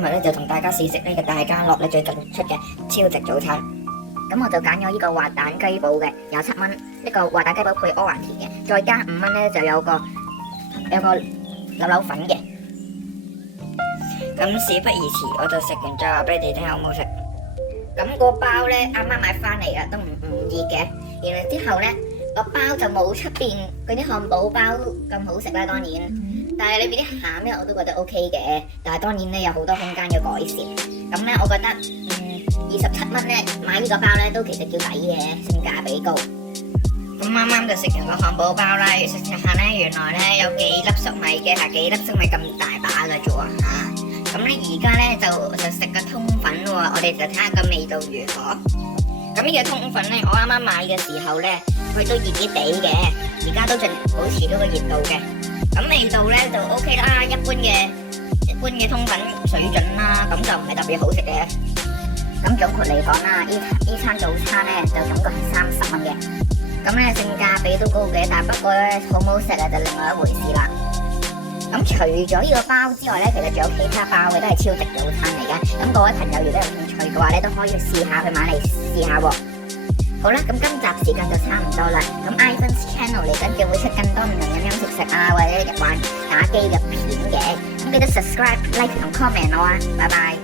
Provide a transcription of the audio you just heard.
日咧就同大家試食呢個大家樂咧最近出嘅超值早餐。咁我就揀咗呢個滑蛋雞堡嘅，27蚊，呢個滑蛋雞堡配阿華田嘅，再加5蚊咧就有個扭扭粉嘅。咁事不宜遲，我就食完再話俾你哋聽好唔好食。咁個包咧啱啱買翻嚟啊，都唔熱嘅。然後之後咧個包就冇出邊嗰啲漢堡包咁好食啦，當然。但係裏邊啲餡咧我都覺得 OK 嘅，但係當然咧有好多空間要改善。咁咧我覺得27蚊咧買呢個包咧都其實叫抵嘅，性價比高。咁啱啱就食完個漢堡包啦，食下咧原來咧有幾粒粟米嘅，係幾粒粟米咁大把嘅啫喎嚇。咁咧而家咧就食個通粉喎，我哋就睇下個味道如何。咁呢個通粉咧，我啱啱買嘅時候咧，佢都熱熱地嘅，而家都盡保持到個熱度嘅。咁味道咧就 OK 啦，一般嘅通粉水準啦，咁就唔係特別好食嘅。咁總括嚟講啦，呢餐早餐咧就總共係30蚊嘅。咁咧性價比都高嘅，但不過咧好唔好食啊就另外一回事啦。咁除咗呢個包之外咧，其實仲有其他包嘅都係超值早餐嚟嘅。咁各位朋友如果有興趣嘅話咧，都可以試下去買嚟試下喎。好啦，咁今集時間就差唔多啦。咁 iPhone's Channel 嚟緊就會出更多唔同飲食啊，或者玩打機嘅片嘅。咁記得 subscribe、like 同 comment 我啊，拜拜。